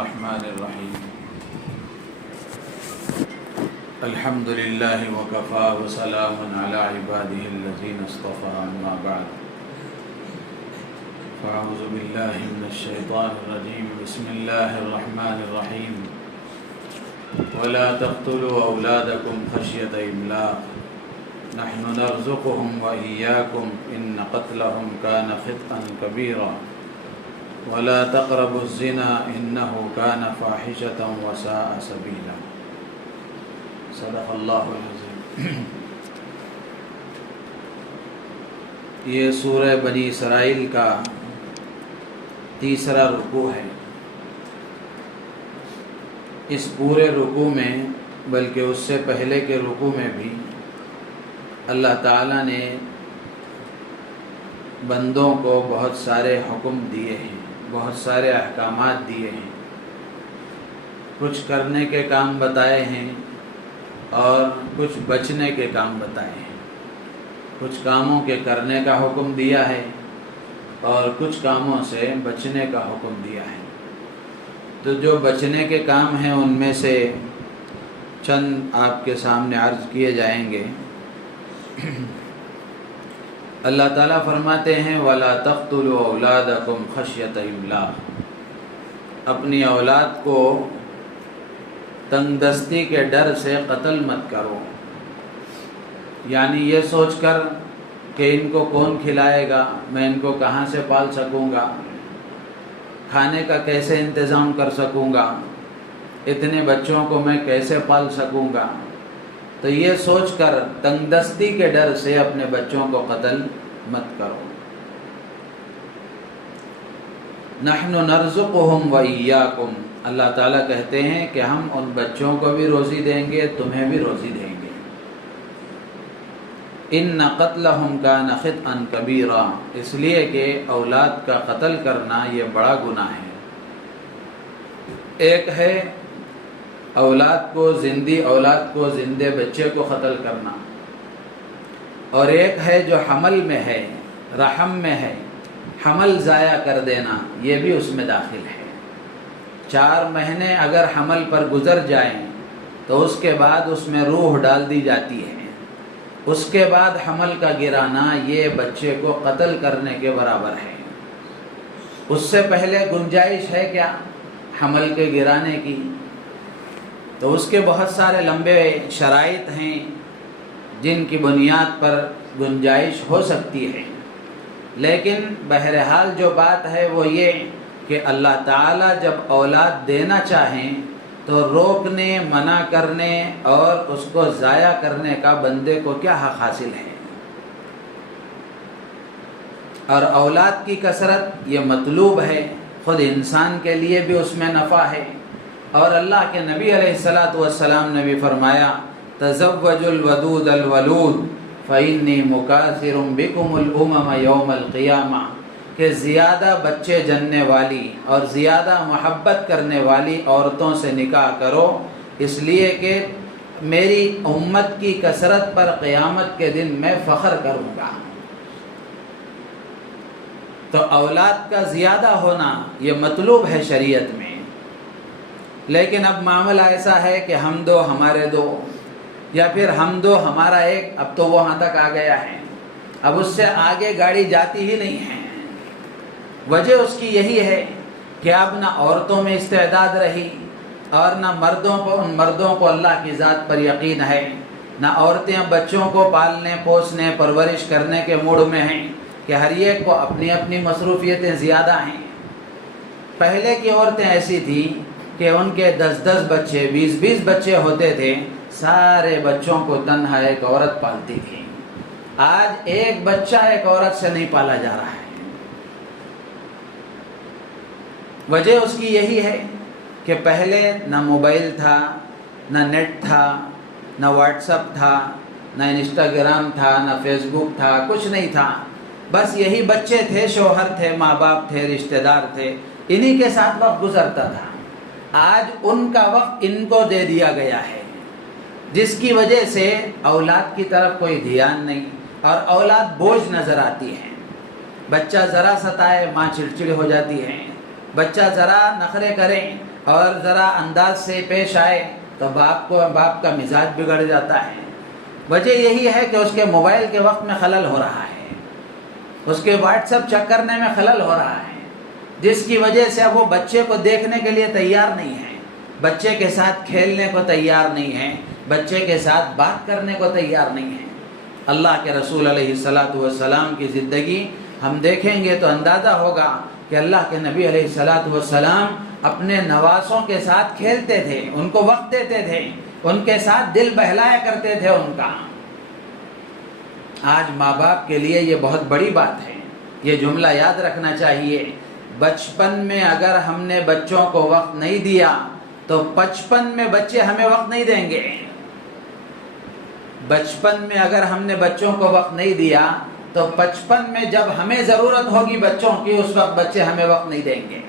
الرحمن الرحيم الحمد لله وكفى وسلام على عباده الذين اصطفى أما بعد فأعوذ بالله من الشيطان الرجيم بسم الله الرحمن الرحيم ولا تقتلوا أولادكم خشية إملاق نحن نرزقهم وإياكم إن قتلهم كان خطأ كبيرا ولا تقربوا الزنا إنه كان فاحشة وساء سبيلا صدق اللہ العظیم۔ یہ سورہ بنی اسرائیل کا تیسرا رکوع ہے۔ اس پورے رکوع میں بلکہ اس سے پہلے کے رکوع میں بھی اللہ تعالیٰ نے بندوں کو بہت سارے حکم دیے ہیں، بہت سارے احکامات دیے ہیں، کچھ کرنے کے کام بتائے ہیں اور کچھ بچنے کے کام بتائے ہیں۔ کچھ کاموں کے کرنے کا حکم دیا ہے اور کچھ کاموں سے بچنے کا حکم دیا ہے۔ تو جو بچنے کے کام ہیں ان میں سے چند آپ کے سامنے عرض کیے جائیں گے۔ اللہ تعالیٰ فرماتے ہیں وَلَا تَقْتُلُوا أَوْلَادَكُمْ خَشْيَةَ إِمْلَاقٍ، اپنی اولاد کو تنگ دستی کے ڈر سے قتل مت کرو، یعنی یہ سوچ کر کہ ان کو کون کھلائے گا، میں ان کو کہاں سے پال سکوں گا، کھانے کا کیسے انتظام کر سکوں گا، اتنے بچوں کو میں کیسے پال سکوں گا، تو یہ سوچ کر تنگ دستی کے ڈر سے اپنے بچوں کو قتل مت کرو۔ نحن نرزقهم وإياكم، اللہ تعالیٰ کہتے ہیں کہ ہم ان بچوں کو بھی روزی دیں گے، تمہیں بھی روزی دیں گے۔ ان قتلهم كان خطأ كبيرا، اس لیے کہ اولاد کا قتل کرنا یہ بڑا گناہ ہے۔ ایک ہے اولاد کو زندے بچے کو قتل کرنا، اور ایک ہے جو حمل میں ہے، رحم میں ہے، حمل ضائع کر دینا، یہ بھی اس میں داخل ہے۔ 4 مہینے اگر حمل پر گزر جائیں تو اس کے بعد اس میں روح ڈال دی جاتی ہے، اس کے بعد حمل کا گرانا یہ بچے کو قتل کرنے کے برابر ہے۔ اس سے پہلے گنجائش ہے کیا حمل کے گرانے کی؟ تو اس کے بہت سارے لمبے شرائط ہیں جن کی بنیاد پر گنجائش ہو سکتی ہے، لیکن بہرحال جو بات ہے وہ یہ کہ اللہ تعالیٰ جب اولاد دینا چاہیں تو روکنے، منع کرنے اور اس کو ضائع کرنے کا بندے کو کیا حق حاصل ہے؟ اور اولاد کی کثرت یہ مطلوب ہے، خود انسان کے لیے بھی اس میں نفع ہے، اور اللہ کے نبی علیہ السلام نے بھی فرمایا تزوجوا الودود الولود فإنی مکاثر بکم الامم یوم القیامہ، کہ زیادہ بچے جننے والی اور زیادہ محبت کرنے والی عورتوں سے نکاح کرو، اس لیے کہ میری امت کی کثرت پر قیامت کے دن میں فخر کروں گا۔ تو اولاد کا زیادہ ہونا یہ مطلوب ہے شریعت میں، لیکن اب معاملہ ایسا ہے کہ ہم دو ہمارے دو، یا پھر ہم دو ہمارا ایک، اب تو وہاں تک آ گیا ہے، اب اس سے آگے گاڑی جاتی ہی نہیں ہے۔ وجہ اس کی یہی ہے کہ اب نہ عورتوں میں استعداد رہی اور نہ مردوں کو اللہ کی ذات پر یقین ہے، نہ عورتیں بچوں کو پالنے، پوسنے، پرورش کرنے کے موڈ میں ہیں کہ ہر ایک کو اپنی اپنی مصروفیتیں زیادہ ہیں۔ پہلے کی عورتیں ایسی تھیں کہ ان کے 10 بچے، 20 بچے ہوتے تھے، سارے بچوں کو تنہا ایک عورت پالتی تھی۔ آج ایک بچہ ایک عورت سے نہیں پالا جا رہا ہے۔ وجہ اس کی یہی ہے کہ پہلے نہ موبائل تھا، نہ نیٹ تھا، نہ واٹس ایپ تھا، نہ انسٹاگرام تھا، نہ فیس بک تھا، کچھ نہیں تھا، بس یہی بچے تھے، شوہر تھے، ماں باپ تھے، رشتہ دار تھے، انہی کے ساتھ وقت گزرتا تھا۔ آج ان کا وقت ان کو دے دیا گیا ہے، جس کی وجہ سے اولاد کی طرف کوئی دھیان نہیں اور اولاد بوجھ نظر آتی ہے۔ بچہ ذرا ستائے ماں چڑچڑ ہو جاتی ہے، بچہ ذرا نخرے کرے اور ذرا انداز سے پیش آئے تو باپ کا مزاج بگڑ جاتا ہے۔ وجہ یہی ہے کہ اس کے موبائل کے وقت میں خلل ہو رہا ہے، اس کے واٹس ایپ چیک کرنے میں خلل ہو رہا ہے، جس کی وجہ سے اب وہ بچے کو دیکھنے کے لیے تیار نہیں ہے، بچے کے ساتھ کھیلنے کو تیار نہیں ہے، بچے کے ساتھ بات کرنے کو تیار نہیں ہے۔ اللہ کے رسول علیہ الصلاۃ والسلام کی زندگی ہم دیکھیں گے تو اندازہ ہوگا کہ اللہ کے نبی علیہ الصلاۃ والسلام اپنے نواسوں کے ساتھ کھیلتے تھے، ان کو وقت دیتے تھے، ان کے ساتھ دل بہلایا کرتے تھے ان کا۔ آج ماں باپ کے لیے یہ بہت بڑی بات ہے، یہ جملہ یاد رکھنا چاہیے۔ بچپن میں اگر ہم نے بچوں کو وقت نہیں دیا تو بچپن میں بچے ہمیں وقت نہیں دیں گے۔ بچپن میں اگر ہم نے بچوں کو وقت نہیں دیا تو بچپن میں جب ہمیں ضرورت ہوگی بچوں کی، اس وقت بچے ہمیں وقت نہیں دیں گے۔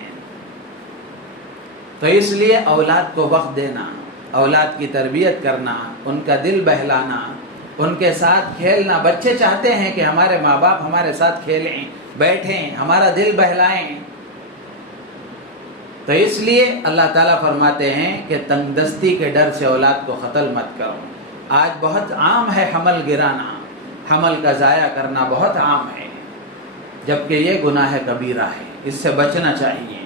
تو اس لیے اولاد کو وقت دینا، اولاد کی تربیت کرنا، ان کا دل بہلانا، ان کے ساتھ کھیلنا۔ بچے چاہتے ہیں کہ ہمارے ماں باپ ہمارے ساتھ کھیلیں، بیٹھیں، ہمارا دل بہلائیں۔ تو اس لیے اللہ تعالیٰ فرماتے ہیں کہ تنگ دستی کے ڈر سے اولاد کو قتل مت کرو۔ آج بہت عام ہے حمل گرانا، حمل کا ضائع کرنا بہت عام ہے، جبکہ یہ گناہ کبیرہ ہے، اس سے بچنا چاہیے۔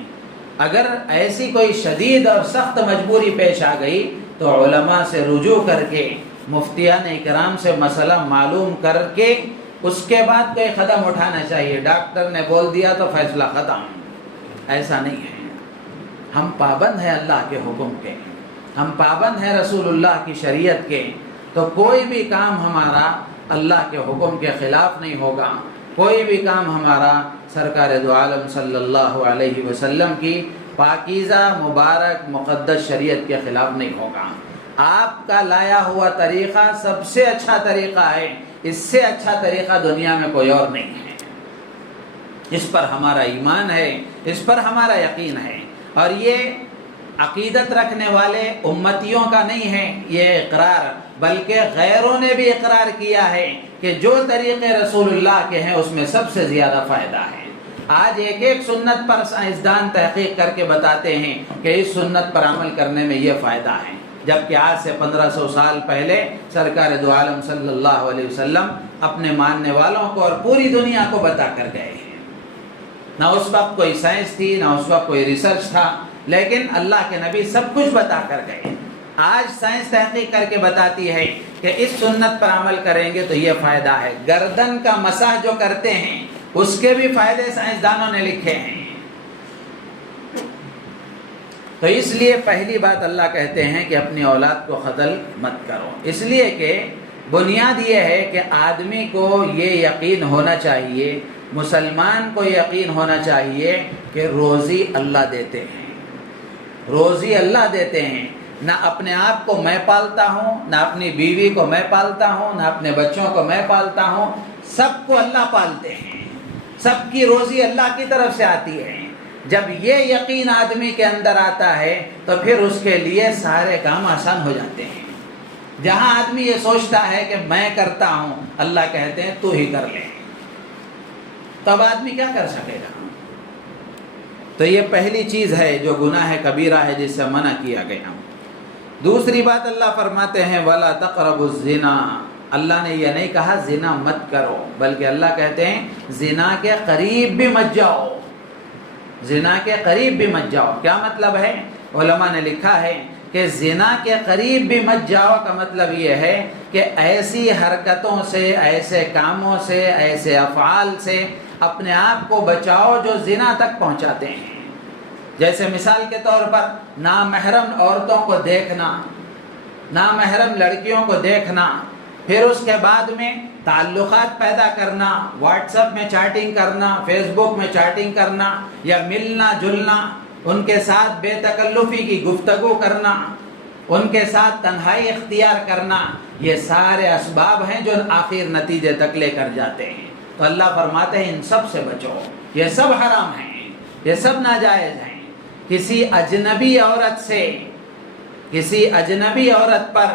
اگر ایسی کوئی شدید اور سخت مجبوری پیش آ گئی تو علماء سے رجوع کر کے، مفتیان اکرام سے مسئلہ معلوم کر کے اس کے بعد کوئی قدم اٹھانا چاہیے۔ ڈاکٹر نے بول دیا تو فیصلہ ختم، ایسا نہیں ہے۔ ہم پابند ہیں اللہ کے حکم کے، ہم پابند ہیں رسول اللہ کی شریعت کے، تو کوئی بھی کام ہمارا اللہ کے حکم کے خلاف نہیں ہوگا، کوئی بھی کام ہمارا سرکار دو عالم صلی اللہ علیہ وسلم کی پاکیزہ مبارک مقدس شریعت کے خلاف نہیں ہوگا۔ آپ کا لایا ہوا طریقہ سب سے اچھا طریقہ ہے، اس سے اچھا طریقہ دنیا میں کوئی اور نہیں ہے۔ اس پر ہمارا ایمان ہے، اس پر ہمارا یقین ہے، اور یہ عقیدت رکھنے والے امتیوں کا نہیں ہے یہ اقرار، بلکہ غیروں نے بھی اقرار کیا ہے کہ جو طریقے رسول اللہ کے ہیں اس میں سب سے زیادہ فائدہ ہے۔ آج ایک ایک سنت پر سائنسدان تحقیق کر کے بتاتے ہیں کہ اس سنت پر عمل کرنے میں یہ فائدہ ہے، جبکہ آج سے 1500 سال پہلے سرکار دو عالم صلی اللہ علیہ وسلم اپنے ماننے والوں کو اور پوری دنیا کو بتا کر گئے ہیں۔ نہ اس وقت کوئی سائنس تھی، نہ اس وقت کوئی ریسرچ تھا، لیکن اللہ کے نبی سب کچھ بتا کر گئے۔ آج سائنس تحقیق کر کے بتاتی ہے کہ اس سنت پر عمل کریں گے تو یہ فائدہ ہے۔ گردن کا مسح جو کرتے ہیں اس کے بھی فائدے سائنسدانوں نے لکھے ہیں۔ تو اس لیے پہلی بات اللہ کہتے ہیں کہ اپنی اولاد کو قتل مت کرو، اس لیے کہ بنیاد یہ ہے کہ آدمی کو یہ یقین ہونا چاہیے، مسلمان کو یقین ہونا چاہیے کہ روزی اللہ دیتے ہیں، روزی اللہ دیتے ہیں۔ نہ اپنے آپ کو میں پالتا ہوں، نہ اپنی بیوی کو میں پالتا ہوں، نہ اپنے بچوں کو میں پالتا ہوں، سب کو اللہ پالتے ہیں، سب کی روزی اللہ کی طرف سے آتی ہے۔ جب یہ یقین آدمی کے اندر آتا ہے تو پھر اس کے لیے سارے کام آسان ہو جاتے ہیں۔ جہاں آدمی یہ سوچتا ہے کہ میں کرتا ہوں، اللہ کہتے ہیں تو ہی کر لے، تب آدمی کیا کر سکے گا؟ تو یہ پہلی چیز ہے جو گناہ کبیرہ ہے، جس سے منع کیا گیا۔ دوسری بات اللہ فرماتے ہیں وَلَا تَقْرَبُوا الزِّنَا، اللہ نے یہ نہیں کہا زنا مت کرو، بلکہ اللہ کہتے ہیں زنا کے قریب بھی مت جاؤ، زنا کے قریب بھی مت جاؤ۔ کیا مطلب ہے؟ علماء نے لکھا ہے کہ زنا کے قریب بھی مت جاؤ کا مطلب یہ ہے کہ ایسی حرکتوں سے، ایسے کاموں سے، ایسے افعال سے اپنے آپ کو بچاؤ جو زنا تک پہنچاتے ہیں۔ جیسے مثال کے طور پر نامحرم عورتوں کو دیکھنا، نامحرم لڑکیوں کو دیکھنا، پھر اس کے بعد میں تعلقات پیدا کرنا، واٹس ایپ میں چیٹنگ کرنا، فیس بک میں چیٹنگ کرنا، یا ملنا جلنا، ان کے ساتھ بے تکلفی کی گفتگو کرنا، ان کے ساتھ تنہائی اختیار کرنا، یہ سارے اسباب ہیں جو آخر نتیجے تک لے کر جاتے ہیں۔ تو اللہ فرماتے ہیں ان سب سے بچو، یہ سب حرام ہیں، یہ سب ناجائز ہیں۔ کسی اجنبی عورت سے، کسی اجنبی عورت پر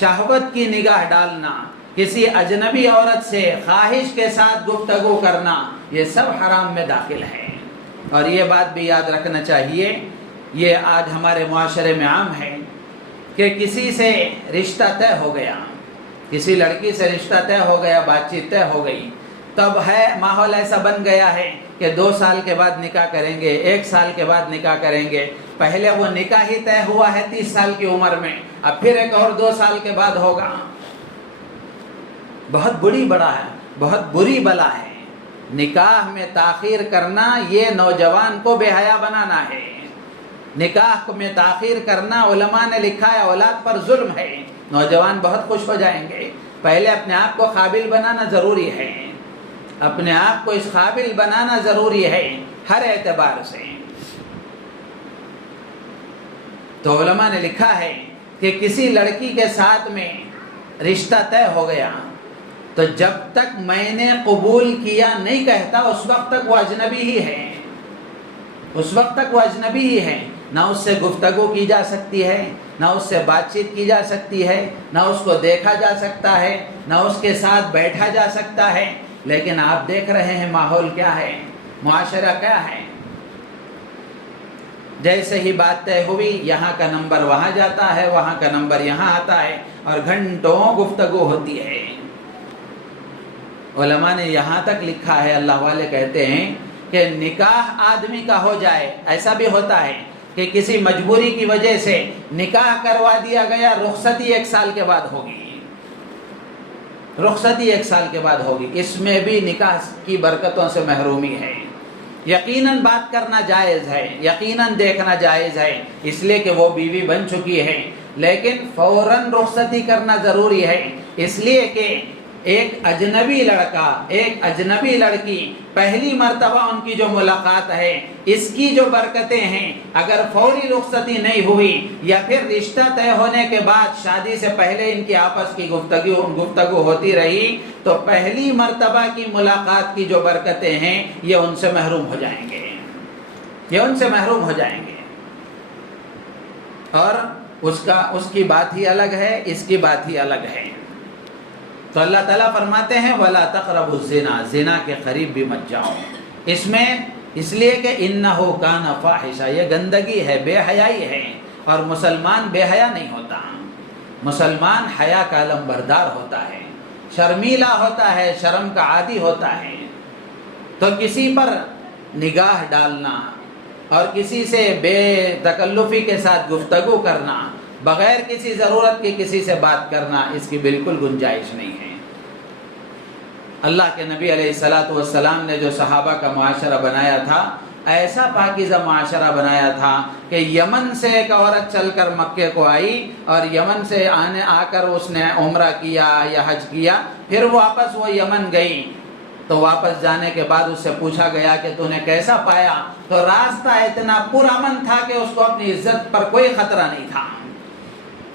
شہوت کی نگاہ ڈالنا، کسی اجنبی عورت سے خواہش کے ساتھ گفتگو کرنا، یہ سب حرام میں داخل ہے۔ اور یہ بات بھی یاد رکھنا چاہیے، یہ آج ہمارے معاشرے میں عام ہے کہ کسی سے رشتہ طے ہو گیا، کسی لڑکی سے رشتہ طے ہو گیا، بات چیت طے ہو گئی، تب ہے ماحول ایسا بن گیا ہے کہ 2 سال کے بعد نکاح کریں گے، 1 سال کے بعد نکاح کریں گے۔ پہلے وہ نکاح ہی طے ہوا ہے 30 سال کی عمر میں، اب پھر ایک اور 2 سال کے بعد ہوگا۔ بہت بری بلا ہے نکاح میں تاخیر کرنا، یہ نوجوان کو بے حیا بنانا ہے۔ نکاح میں تاخیر کرنا علماء نے لکھا ہے اولاد پر ظلم ہے۔ نوجوان بہت خوش ہو جائیں گے، پہلے اپنے آپ کو قابل بنانا ضروری ہے، اپنے آپ کو اس قابل بنانا ضروری ہے ہر اعتبار سے۔ تو علماء نے لکھا ہے کہ کسی لڑکی کے ساتھ میں رشتہ طے ہو گیا تو جب تک میں نے قبول کیا نہیں کہتا، اس وقت تک وہ اجنبی ہی ہے، اس وقت تک وہ اجنبی ہی ہے۔ نہ اس سے گفتگو کی جا سکتی ہے، نہ اس سے بات چیت کی جا سکتی ہے، نہ اس کو دیکھا جا سکتا ہے، نہ اس کے ساتھ بیٹھا جا سکتا ہے۔ لیکن آپ دیکھ رہے ہیں ماحول کیا ہے، معاشرہ کیا ہے۔ جیسے ہی بات طے ہوئی، یہاں کا نمبر وہاں جاتا ہے، وہاں کا نمبر یہاں آتا ہے، اور گھنٹوں گفتگو ہوتی ہے۔ علماء نے یہاں تک لکھا ہے، اللہ والے کہتے ہیں کہ نکاح آدمی کا ہو جائے، ایسا بھی ہوتا ہے کہ کسی مجبوری کی وجہ سے نکاح کروا دیا گیا، رخصتی 1 سال کے بعد ہوگی، رخصتی 1 سال کے بعد ہوگی، اس میں بھی نکاح کی برکتوں سے محرومی ہے۔ یقیناً بات کرنا جائز ہے، یقیناً دیکھنا جائز ہے، اس لیے کہ وہ بیوی بن چکی ہے، لیکن فوراً رخصتی کرنا ضروری ہے، اس لیے کہ ایک اجنبی لڑکا، ایک اجنبی لڑکی، پہلی مرتبہ ان کی جو ملاقات ہے، اس کی جو برکتیں ہیں، اگر فوری رخصتی نہیں ہوئی یا پھر رشتہ طے ہونے کے بعد شادی سے پہلے ان کی آپس کی گفتگو ہوتی رہی، تو پہلی مرتبہ کی ملاقات کی جو برکتیں ہیں یہ ان سے محروم ہو جائیں گے، یہ ان سے محروم ہو جائیں گے۔ اور اس کی بات ہی الگ ہے، اس کی بات ہی الگ ہے۔ تو اللہ تعالیٰ فرماتے ہیں وَلَا تَقْرَبُوا الزِّنَا، زنا کے قریب بھی مت جاؤ۔ اس میں اس لیے کہ إِنَّهُ كَانَ فَاحِشًا، یہ گندگی ہے، بے حیائی ہے، اور مسلمان بے حیا نہیں ہوتا، مسلمان حیا کا علمبردار ہوتا ہے، شرمیلا ہوتا ہے، شرم کا عادی ہوتا ہے۔ تو کسی پر نگاہ ڈالنا اور کسی سے بے تکلفی کے ساتھ گفتگو کرنا، بغیر کسی ضرورت کے کسی سے بات کرنا، اس کی بالکل گنجائش نہیں ہے۔ اللہ کے نبی علیہ السلام نے جو صحابہ کا معاشرہ بنایا تھا، ایسا پاکیزہ معاشرہ بنایا تھا کہ یمن سے ایک عورت چل کر مکے کو آئی، اور یمن سے آ کر اس نے عمرہ کیا یا حج کیا، پھر واپس وہ یمن گئی، تو واپس جانے کے بعد اس سے پوچھا گیا کہ تو نے کیسا پایا، تو راستہ اتنا پرامن تھا کہ اس کو اپنی عزت پر کوئی خطرہ نہیں تھا۔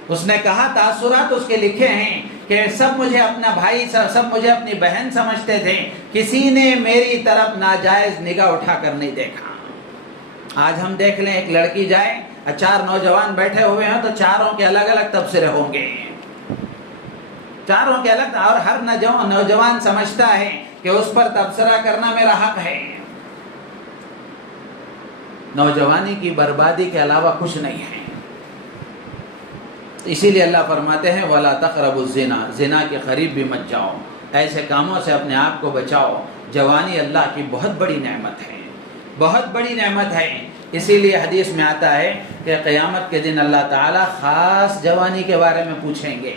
اس نے کہا، تاثرات اس کے لکھے ہیں کہ سب مجھے اپنا بھائی، سب مجھے اپنی بہن سمجھتے تھے، کسی نے میری طرف ناجائز نگاہ اٹھا کر نہیں دیکھا۔ آج ہم دیکھ لیں، ایک لڑکی جائے، 4 نوجوان بیٹھے ہوئے ہیں، تو چاروں کے الگ الگ تبصرے ہوں گے، چاروں کے الگ، اور ہر نوجوان سمجھتا ہے کہ اس پر تبصرہ کرنا میرا حق ہے۔ نوجوانی کی بربادی کے علاوہ کچھ نہیں ہے۔ اسی لیے اللہ فرماتے ہیں وَلَا تَقْرَبُوا الزِّنَا، زنا کے قریب بھی مت جاؤ، ایسے کاموں سے اپنے آپ کو بچاؤ۔ جوانی اللہ کی بہت بڑی نعمت ہے، بہت بڑی نعمت ہے۔ اسی لیے حدیث میں آتا ہے کہ قیامت کے دن اللہ تعالیٰ خاص جوانی کے بارے میں پوچھیں گے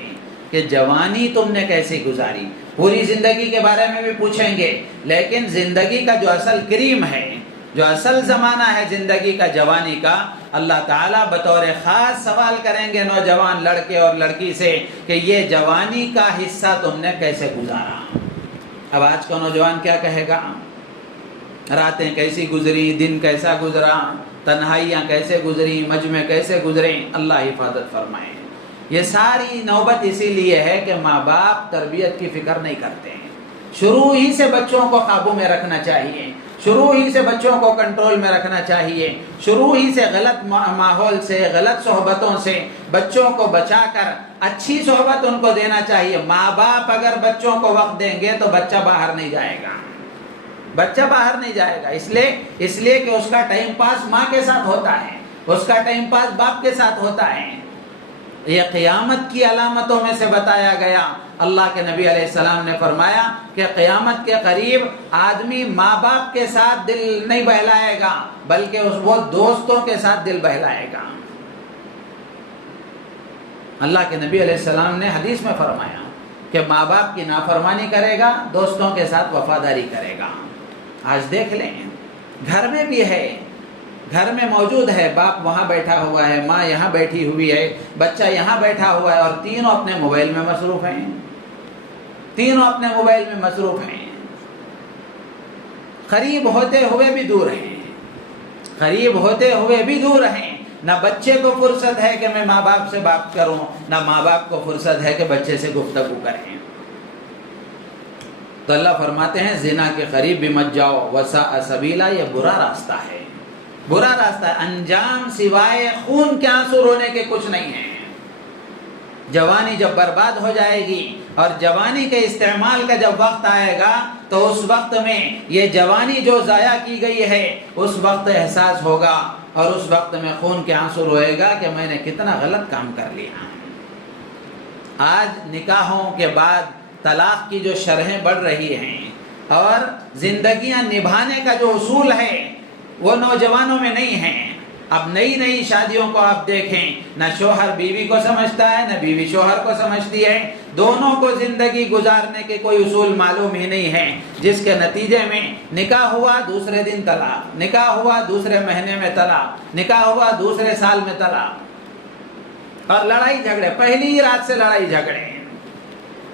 کہ جوانی تم نے کیسے گزاری، پوری زندگی کے بارے میں بھی پوچھیں گے، لیکن زندگی کا جو اصل کریم ہے، جو اصل زمانہ ہے زندگی کا، جوانی کا، اللہ تعالیٰ بطور خاص سوال کریں گے نوجوان لڑکے اور لڑکی سے کہ یہ جوانی کا حصہ تم نے کیسے گزارا۔ اب آج کا نوجوان کیا کہے گا؟ راتیں کیسی گزری، دن کیسا گزرا، تنہائیاں کیسے گزری، مجمع کیسے گزرے، اللہ حفاظت فرمائے۔ یہ ساری نوبت اسی لیے ہے کہ ماں باپ تربیت کی فکر نہیں کرتے ہیں۔ شروع ہی سے بچوں کو قابو میں رکھنا چاہیے، شروع ہی سے بچوں کو کنٹرول میں رکھنا چاہیے، شروع ہی سے غلط ماحول سے، غلط صحبتوں سے بچوں کو بچا کر اچھی صحبت ان کو دینا چاہیے۔ ماں باپ اگر بچوں کو وقت دیں گے تو بچہ باہر نہیں جائے گا، بچہ باہر نہیں جائے گا، اس لیے کہ اس کا ٹائم پاس ماں کے ساتھ ہوتا ہے، اس کا ٹائم پاس باپ کے ساتھ ہوتا ہے۔ یہ قیامت کی علامتوں میں سے بتایا گیا۔ اللہ کے نبی علیہ السلام نے فرمایا کہ قیامت کے قریب آدمی ماں باپ کے ساتھ دل نہیں بہلائے گا، بلکہ وہ دوستوں کے ساتھ دل بہلائے گا۔ اللہ کے نبی علیہ السلام نے حدیث میں فرمایا کہ ماں باپ کی نافرمانی کرے گا، دوستوں کے ساتھ وفاداری کرے گا۔ آج دیکھ لیں، گھر میں بھی ہے، گھر میں موجود ہے، باپ وہاں بیٹھا ہوا ہے، ماں یہاں بیٹھی ہوئی ہے، بچہ یہاں بیٹھا ہوا ہے، اور تینوں اپنے موبائل میں مصروف ہیں، تینوں اپنے موبائل میں مصروف ہیں، قریب ہوتے ہوئے بھی دور ہیں، قریب ہوتے ہوئے بھی دور ہیں۔ نہ بچے کو فرصت ہے کہ میں ماں باپ سے بات کروں، نہ ماں باپ کو فرصت ہے کہ بچے سے گفتگو کریں۔ تو اللہ فرماتے ہیں زنا کے قریب بھی مت جاؤ، وساء سبیلا، یہ برا راستہ ہے، برا راستہ ہے، انجام سوائے خون کے آنسو رونے کے کچھ نہیں ہے۔ جوانی جب برباد ہو جائے گی اور جوانی کے استعمال کا جب وقت آئے گا تو اس وقت میں یہ جوانی جو ضائع کی گئی ہے اس وقت احساس ہوگا، اور اس وقت میں خون کے آنسو روئے گا کہ میں نے کتنا غلط کام کر لیا۔ آج نکاحوں کے بعد طلاق کی جو شرحیں بڑھ رہی ہیں اور زندگیاں نبھانے کا جو اصول ہے وہ نوجوانوں میں نہیں ہیں۔ اب نئی شادیوں کو آپ دیکھیں، نہ شوہر بیوی کو سمجھتا ہے، نہ بیوی شوہر کو سمجھتی ہے، دونوں کو زندگی گزارنے کے کوئی اصول معلوم ہی نہیں ہے، جس کے نتیجے میں نکاح ہوا دوسرے دن طلاق، نکاح ہوا دوسرے مہینے میں طلاق، نکاح ہوا دوسرے سال میں طلاق، اور لڑائی جھگڑے، پہلی ہی رات سے لڑائی جھگڑے۔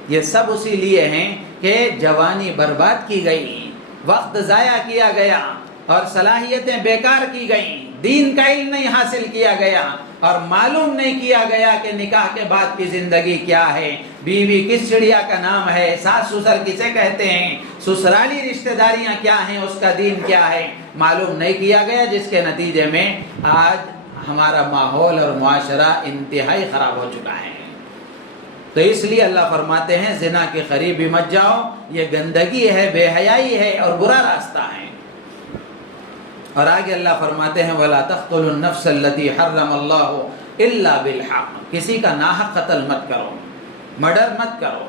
یہ سب اسی لیے ہیں کہ جوانی برباد کی گئی، وقت ضائع کیا گیا اور صلاحیتیں بیکار کی گئیں، دین کا علم نہیں حاصل کیا گیا اور معلوم نہیں کیا گیا کہ نکاح کے بعد کی زندگی کیا ہے، بیوی کس چڑیا کا نام ہے، ساس سسر کسے کہتے ہیں، سسرالی رشتہ داریاں کیا ہیں، اس کا دین کیا ہے، معلوم نہیں کیا گیا، جس کے نتیجے میں آج ہمارا ماحول اور معاشرہ انتہائی خراب ہو چکا ہے۔ تو اس لیے اللہ فرماتے ہیں زنا کے قریب بھی مت جاؤ، یہ گندگی ہے، بے حیائی ہے اور برا راستہ ہے۔ اور آگے اللہ فرماتے ہیں وَلَا تَقْتُلُوا النَّفْسَ الَّتِي حَرَّمَ اللَّهُ إِلَّا بِالْحَقِّ، کسی کا ناحق قتل مت کرو، مرڈر مت کرو۔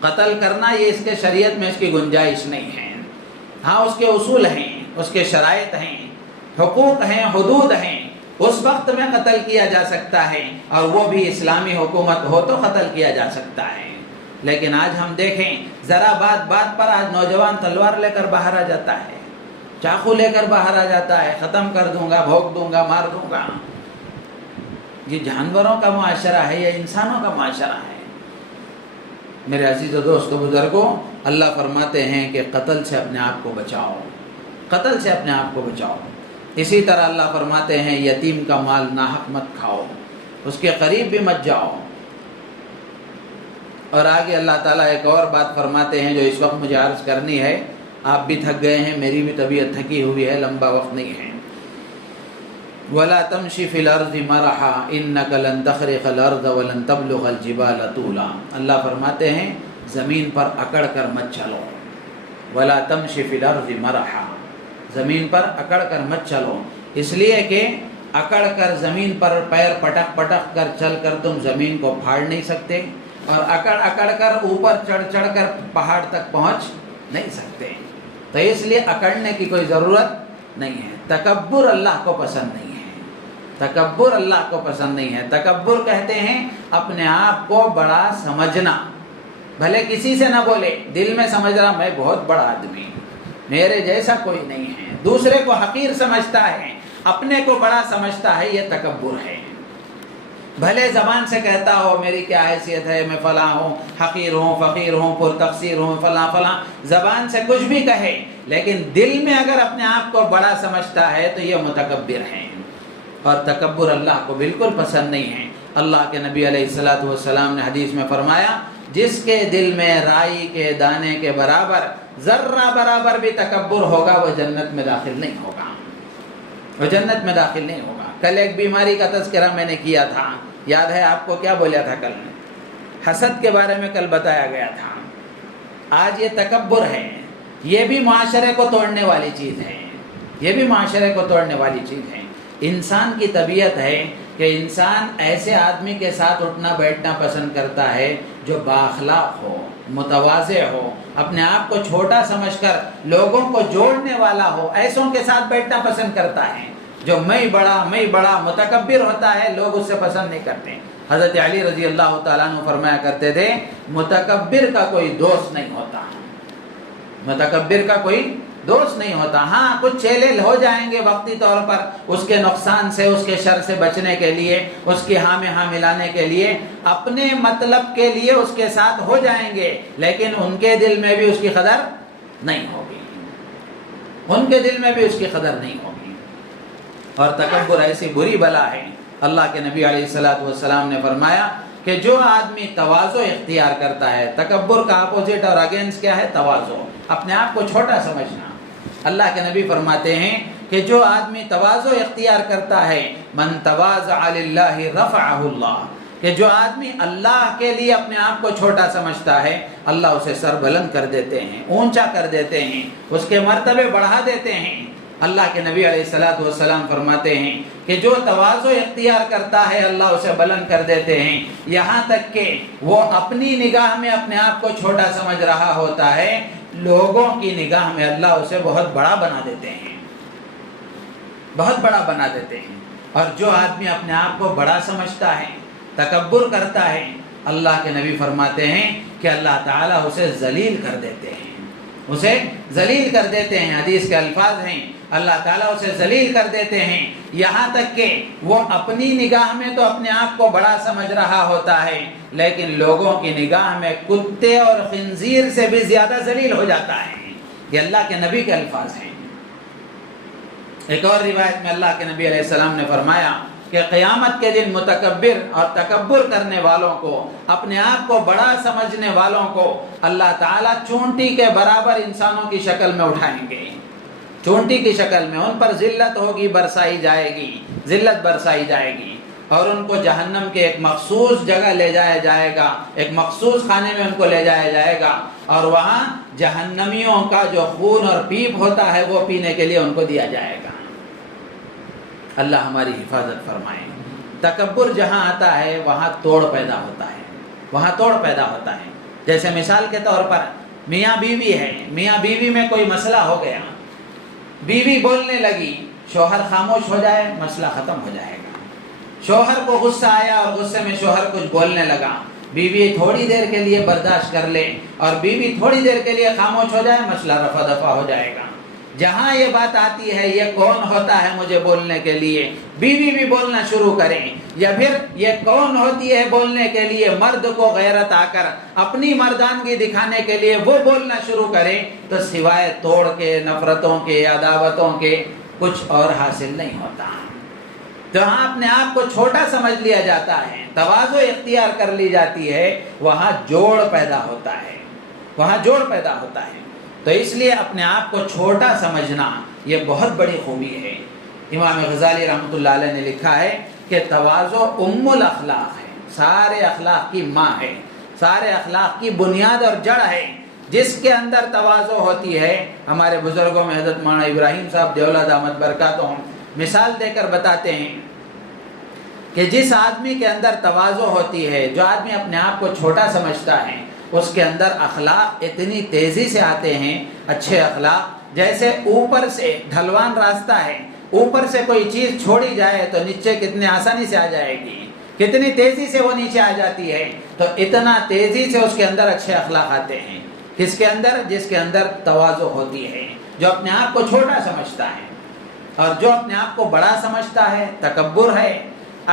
قتل کرنا یہ اس کے شریعت میں اس کی گنجائش نہیں ہے، ہاں اس کے اصول ہیں، اس کے شرائط ہیں، حقوق ہیں، حدود ہیں، اس وقت میں قتل کیا جا سکتا ہے اور وہ بھی اسلامی حکومت ہو تو قتل کیا جا سکتا ہے۔ لیکن آج ہم دیکھیں ذرا بات پر آج نوجوان تلوار لے کر باہر آ جاتا ہے، چاقو لے کر باہر آ جاتا ہے، ختم کر دوں گا، بھونک دوں گا، مار دوں گا۔ یہ جانوروں کا معاشرہ ہے یا انسانوں کا معاشرہ ہے؟ میرے عزیز و دوست و بزرگوں، اللہ فرماتے ہیں کہ قتل سے اپنے آپ کو بچاؤ، قتل سے اپنے آپ کو بچاؤ۔ اسی طرح اللہ فرماتے ہیں یتیم کا مال ناحق مت کھاؤ، اس کے قریب بھی مت جاؤ۔ اور آگے اللہ تعالیٰ ایک اور بات فرماتے ہیں جو اس وقت مجھے عرض کرنی ہے، آپ بھی تھک گئے ہیں، میری بھی طبیعت تھکی ہوئی ہے، لمبا وقت نہیں ہے۔ وَلَا تَمْشِ فِي الْأَرْضِ مَرَحًا إِنَّكَ لَن تَخْرِقَ الْأَرْضَ وَلَن تَبْلُغَ الْجِبَالَ طُولًا، اللہ فرماتے ہیں زمین پر اکڑ کر مت چلو۔ وَلَا تَمْشِ فِي الْأَرْضِ مَرَحًا، زمین پر اکڑ کر مت چلو، اس لیے کہ اکڑ کر زمین پر پیر پٹک پٹک کر چل کر تم زمین کو پھاڑ نہیں سکتے، اور اکڑ کر اوپر چڑھ کر پہاڑ تک پہنچ نہیں سکتے۔ تو اس لیے اکڑنے کی کوئی ضرورت نہیں ہے۔ تکبر اللہ کو پسند نہیں ہے، تکبر اللہ کو پسند نہیں ہے۔ تکبر کہتے ہیں اپنے آپ کو بڑا سمجھنا، بھلے کسی سے نہ بولے، دل میں سمجھ رہا میں بہت بڑا آدمی، میرے جیسا کوئی نہیں ہے، دوسرے کو حقیر سمجھتا ہے، اپنے کو بڑا سمجھتا ہے، یہ تکبر ہے۔ بھلے زبان سے کہتا ہو میری کیا حیثیت ہے، میں فلاں ہوں، حقیر ہوں، فقیر ہوں، پر تقصیر ہوں، فلاں فلاں، زبان سے کچھ بھی کہے، لیکن دل میں اگر اپنے آپ کو بڑا سمجھتا ہے تو یہ متکبر ہے، اور تکبر اللہ کو بالکل پسند نہیں ہے۔ اللہ کے نبی علیہ السلام نے حدیث میں فرمایا جس کے دل میں رائی کے دانے کے برابر ذرہ برابر بھی تکبر ہوگا وہ جنت میں داخل نہیں ہوگا، وہ جنت میں داخل نہیں ہوگا۔ کل ایک بیماری کا تذکرہ میں نے کیا تھا، یاد ہے آپ کو کیا بولیا تھا کل میں؟ حسد کے بارے میں کل بتایا گیا تھا۔ آج یہ تکبر ہے، یہ بھی معاشرے کو توڑنے والی چیز ہے، یہ بھی معاشرے کو توڑنے والی چیز ہے۔ انسان کی طبیعت ہے کہ انسان ایسے آدمی کے ساتھ اٹھنا بیٹھنا پسند کرتا ہے جو بااخلاق ہو، متواضع ہو، اپنے آپ کو چھوٹا سمجھ کر لوگوں کو جوڑنے والا ہو، ایسوں کے ساتھ بیٹھنا پسند کرتا ہے۔ جو میں بڑا متکبر ہوتا ہے، لوگ اس سے پسند نہیں کرتے۔ حضرت علی رضی اللہ تعالیٰ عنہ فرمایا کرتے تھے متکبر کا کوئی دوست نہیں ہوتا، متکبر کا کوئی دوست نہیں ہوتا۔ ہاں کچھ چیلے ہو جائیں گے وقتی طور پر، اس کے نقصان سے، اس کے شر سے بچنے کے لیے، اس کی ہاں میں ہاں ملانے کے لیے، اپنے مطلب کے لیے اس کے ساتھ ہو جائیں گے، لیکن ان کے دل میں بھی اس کی قدر نہیں ہوگی، ان کے دل میں بھی اس کی قدر نہیں ہوگی۔ اور تکبر ایسی بری بلا ہے، اللہ کے نبی علیہ الصلوۃ والسلام نے فرمایا کہ جو آدمی تواضع اختیار کرتا ہے، تکبر کا اپوزٹ اور اگینسٹ کیا ہے؟ تواضع، اپنے آپ کو چھوٹا سمجھنا۔ اللہ کے نبی فرماتے ہیں کہ جو آدمی تواضع اختیار کرتا ہے، من تواضع للہ رفعہ اللہ، کہ جو آدمی اللہ کے لیے اپنے آپ کو چھوٹا سمجھتا ہے، اللہ اسے سر بلند کر دیتے ہیں، اونچا کر دیتے ہیں، اس کے مرتبے بڑھا دیتے ہیں۔ اللہ کے نبی علیہ الصلوۃ والسلام فرماتے ہیں کہ جو تواضع اختیار کرتا ہے اللہ اسے بلند کر دیتے ہیں، یہاں تک کہ وہ اپنی نگاہ میں اپنے آپ کو چھوٹا سمجھ رہا ہوتا ہے، لوگوں کی نگاہ میں اللہ اسے بہت بڑا بنا دیتے ہیں، بہت بڑا بنا دیتے ہیں۔ اور جو آدمی اپنے آپ کو بڑا سمجھتا ہے، تکبر کرتا ہے، اللہ کے نبی فرماتے ہیں کہ اللہ تعالیٰ اسے ذلیل کر دیتے ہیں، اسے ذلیل کر دیتے ہیں۔ حدیث کے الفاظ ہیں اللہ تعالیٰ اسے ذلیل کر دیتے ہیں، یہاں تک کہ وہ اپنی نگاہ میں تو اپنے آپ کو بڑا سمجھ رہا ہوتا ہے، لیکن لوگوں کی نگاہ میں کتے اور خنزیر سے بھی زیادہ ذلیل ہو جاتا ہے۔ یہ اللہ کے نبی کے الفاظ ہیں۔ ایک اور روایت میں اللہ کے نبی علیہ السلام نے فرمایا کہ قیامت کے دن متکبر اور تکبر کرنے والوں کو، اپنے آپ کو بڑا سمجھنے والوں کو اللہ تعالیٰ چونٹی کے برابر انسانوں کی شکل میں اٹھائیں گے، چونٹی کی شکل میں ان پر ذلت ہوگی، برسائی جائے گی، ذلت برسائی جائے گی، اور ان کو جہنم کے ایک مخصوص جگہ لے جایا جائے گا، ایک مخصوص خانے میں ان کو لے جایا جائے گا، اور وہاں جہنمیوں کا جو خون اور پیپ ہوتا ہے وہ پینے کے لیے ان کو دیا جائے گا۔ اللہ ہماری حفاظت فرمائے۔ تکبر جہاں آتا ہے وہاں توڑ پیدا ہوتا ہے، وہاں توڑ پیدا ہوتا ہے۔ جیسے مثال کے طور پر میاں بیوی ہے، میاں بیوی میں کوئی مسئلہ ہو گیا، بیوی بولنے لگی، شوہر خاموش ہو جائے، مسئلہ ختم ہو جائے گا۔ شوہر کو غصہ آیا اور غصے میں شوہر کچھ بولنے لگا، بیوی تھوڑی دیر کے لیے برداشت کر لے اور بیوی تھوڑی دیر کے لیے خاموش ہو جائے، مسئلہ رفع دفع ہو جائے گا۔ جہاں یہ بات آتی ہے یہ کون ہوتا ہے مجھے بولنے کے لیے، بیوی بھی بولنا شروع کریں، یا پھر یہ کون ہوتی ہے بولنے کے لیے، مرد کو غیرت آ کر اپنی مردانگی دکھانے کے لیے وہ بولنا شروع کریں، تو سوائے توڑ کے، نفرتوں کے، عداوتوں کے کچھ اور حاصل نہیں ہوتا۔ جہاں اپنے آپ کو چھوٹا سمجھ لیا جاتا ہے، تواضع اختیار کر لی جاتی ہے، وہاں جوڑ پیدا ہوتا ہے، وہاں جوڑ پیدا ہوتا ہے۔ تو اس لیے اپنے آپ کو چھوٹا سمجھنا یہ بہت بڑی خوبی ہے۔ امام غزالی رحمۃ اللہ علیہ نے لکھا ہے کہ تواضع ام الاخلاق ہے، سارے اخلاق کی ماں ہے، سارے اخلاق کی بنیاد اور جڑ ہے۔ جس کے اندر تواضع ہوتی ہے، ہمارے بزرگوں میں حضرت مولانا ابراہیم صاحب دیولہ دامت برکاتہم مثال دے کر بتاتے ہیں کہ جس آدمی کے اندر تواضع ہوتی ہے، جو آدمی اپنے آپ کو چھوٹا سمجھتا ہے، اس کے اندر اخلاق اتنی تیزی سے آتے ہیں، اچھے اخلاق، جیسے اوپر سے ڈھلوان راستہ ہے، اوپر سے کوئی چیز چھوڑی جائے تو نیچے کتنے آسانی سے آ جائے گی، کتنی تیزی سے وہ نیچے آ جاتی ہے، تو اتنا تیزی سے اس کے اندر اچھے اخلاق آتے ہیں۔ کس کے اندر؟ جس کے اندر تواضع ہوتی ہے، جو اپنے آپ کو چھوٹا سمجھتا ہے۔ اور جو اپنے آپ کو بڑا سمجھتا ہے، تکبر ہے،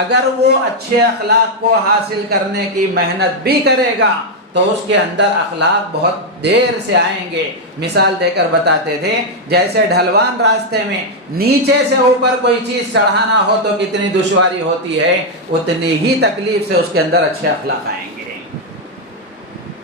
اگر وہ اچھے اخلاق کو حاصل کرنے کی محنت بھی کرے گا تو اس کے اندر اخلاق بہت دیر سے آئیں گے۔ مثال دے کر بتاتے تھے جیسے ڈھلوان راستے میں نیچے سے اوپر کوئی چیز چڑھانا ہو تو کتنی دشواری ہوتی ہے، اتنی ہی تکلیف سے اس کے اندر اچھے اخلاق آئیں گے۔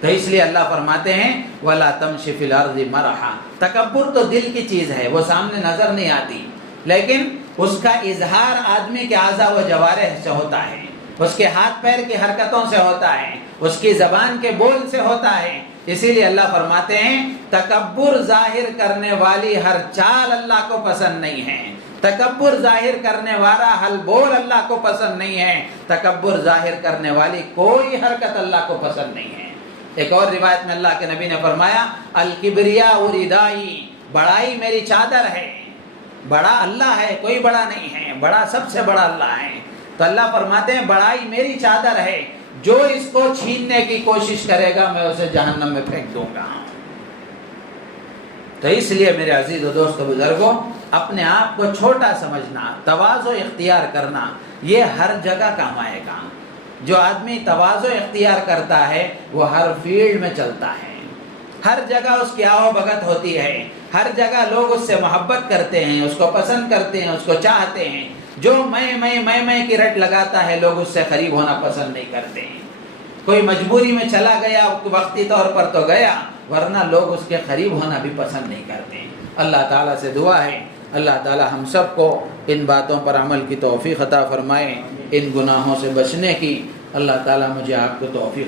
تو اس لیے اللہ فرماتے ہیں وَلَا تَمْشِ فِي الْأَرْضِ مَرَحًا۔ تکبر تو دل کی چیز ہے، وہ سامنے نظر نہیں آتی، لیکن اس کا اظہار آدمی کے اعضاء و جوارح سے ہوتا ہے، اس کے ہاتھ پیر کی حرکتوں سے ہوتا ہے، اس کی زبان کے بول سے ہوتا ہے۔ اسی لیے اللہ فرماتے ہیں تکبر ظاہر کرنے والی ہر چال اللہ کو پسند نہیں ہے، تکبر ظاہر کرنے والا حل بول اللہ کو پسند نہیں ہے، تکبر ظاہر کرنے والی کوئی حرکت اللہ کو پسند نہیں ہے۔ ایک اور روایت میں اللہ کے نبی نے فرمایا الکبریاء ردائی، بڑائی میری چادر ہے۔ بڑا اللہ ہے، کوئی بڑا نہیں ہے، بڑا سب سے بڑا اللہ ہے۔ تو اللہ فرماتے ہیں بڑائی میری چادر ہے، جو اس کو چھیننے کی کوشش کرے گا میں اسے جہنم میں پھینک دوں گا۔ تو اس لیے میرے عزیز و دوست بزرگوں، اپنے آپ کو چھوٹا سمجھنا، تواضع اختیار کرنا، یہ ہر جگہ کام آئے گا۔ جو آدمی تواضع اختیار کرتا ہے وہ ہر فیلڈ میں چلتا ہے، ہر جگہ اس کی آؤ بھگت ہوتی ہے، ہر جگہ لوگ اس سے محبت کرتے ہیں، اس کو پسند کرتے ہیں، اس کو چاہتے ہیں۔ جو میں کی رٹ لگاتا ہے لوگ اس سے قریب ہونا پسند نہیں کرتے ہیں۔ کوئی مجبوری میں چلا گیا وقتی طور پر تو گیا، ورنہ لوگ اس کے قریب ہونا بھی پسند نہیں کرتے ہیں۔ اللہ تعالیٰ سے دعا ہے اللہ تعالیٰ ہم سب کو ان باتوں پر عمل کی توفیق عطا فرمائے، ان گناہوں سے بچنے کی اللہ تعالیٰ مجھے آپ کو توفیق